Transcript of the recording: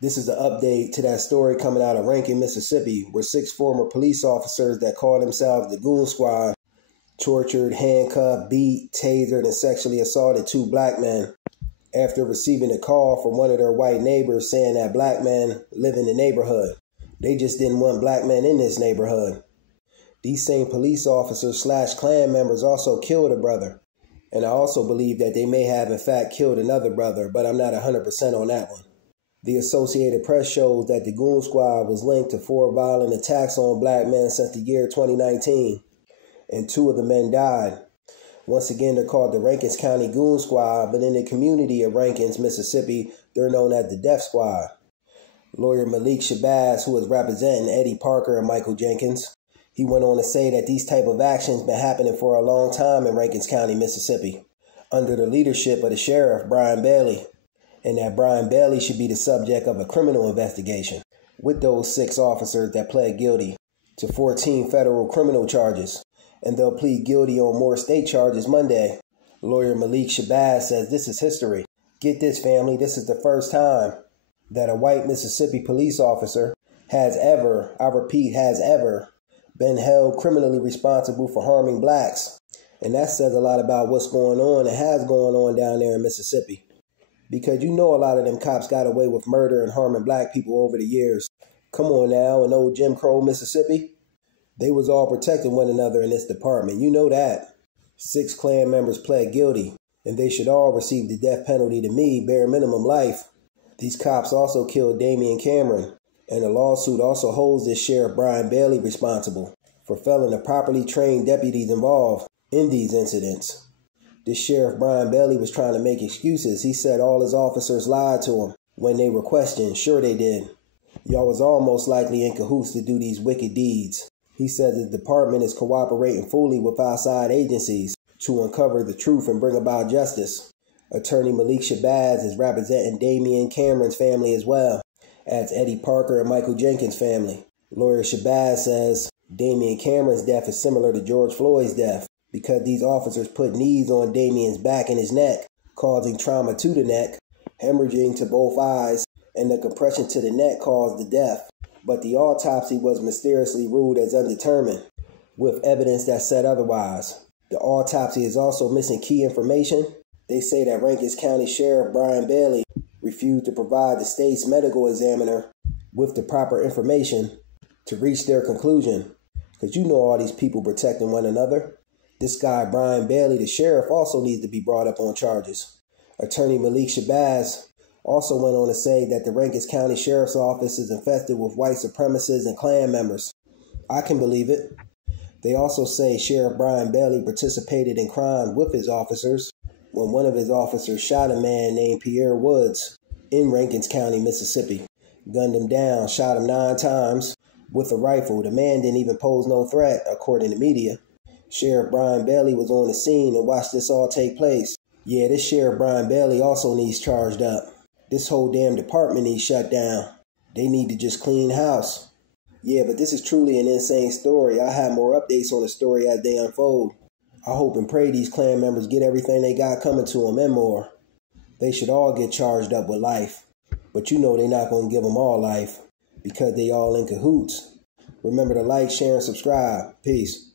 This is an update to that story coming out of Rankin, Mississippi, where 6 former police officers that call themselves the Goon Squad tortured, handcuffed, beat, tasered, and sexually assaulted 2 black men after receiving a call from one of their white neighbors saying that black men live in the neighborhood. They just didn't want black men in this neighborhood. These same police officers / Klan members also killed a brother. And I also believe that they may have in fact killed another brother, but I'm not 100% on that one. The Associated Press shows that the Goon Squad was linked to 4 violent attacks on black men since the year 2019, and 2 of the men died. Once again, they're called the Rankins County Goon Squad, but in the community of Rankins, Mississippi, they're known as the Death Squad. Lawyer Malik Shabazz, who is representing Eddie Parker and Michael Jenkins, he went on to say that these type of actions been happening for a long time in Rankins County, Mississippi, under the leadership of the sheriff, Brian Bailey, and that Brian Bailey should be the subject of a criminal investigation with those 6 officers that pled guilty to 14 federal criminal charges, and they'll plead guilty on more state charges Monday. Lawyer Malik Shabazz says this is history. Get this, family, this is the first time that a white Mississippi police officer has ever, I repeat, has ever been held criminally responsible for harming blacks. And that says a lot about what's going on and has going on down there in Mississippi. Because you know a lot of them cops got away with murder and harming black people over the years. Come on now, in old Jim Crow, Mississippi, they was all protecting one another in this department. You know that. 6 Klan members pled guilty, and they should all receive the death penalty to me, bare minimum life. These cops also killed Damian Cameron, and the lawsuit also holds this Sheriff Brian Bailey responsible for failing to properly train deputies involved in these incidents. This Sheriff Brian Bailey was trying to make excuses. He said all his officers lied to him when they were questioned. Sure they did. Y'all was all most likely in cahoots to do these wicked deeds. He said the department is cooperating fully with outside agencies to uncover the truth and bring about justice. Attorney Malik Shabazz is representing Damian Cameron's family as well as Eddie Parker and Michael Jenkins' family. Lawyer Shabazz says Damian Cameron's death is similar to George Floyd's death because these officers put knees on Damian's back and his neck, causing trauma to the neck, hemorrhaging to both eyes, and the compression to the neck caused the death. But the autopsy was mysteriously ruled as undetermined, with evidence that said otherwise. The autopsy is also missing key information. They say that Rankins County Sheriff Brian Bailey refused to provide the state's medical examiner with the proper information to reach their conclusion. Because you know all these people protecting one another. This guy, Brian Bailey, the sheriff, also needs to be brought up on charges. Attorney Malik Shabazz also went on to say that the Rankins County Sheriff's Office is infested with white supremacists and Klan members. I can believe it. They also say Sheriff Brian Bailey participated in crime with his officers when one of his officers shot a man named Pierre Woods in Rankins County, Mississippi. Gunned him down, shot him 9 times with a rifle. The man didn't even pose no threat, according to media. Sheriff Brian Bailey was on the scene and watched this all take place. Yeah, this Sheriff Brian Bailey also needs charged up. This whole damn department needs shut down. They need to just clean house. Yeah, but this is truly an insane story. I'll have more updates on the story as they unfold. I hope and pray these Klan members get everything they got coming to them and more. They should all get charged up with life. But you know they're not going to give them all life because they all in cahoots. Remember to like, share, and subscribe. Peace.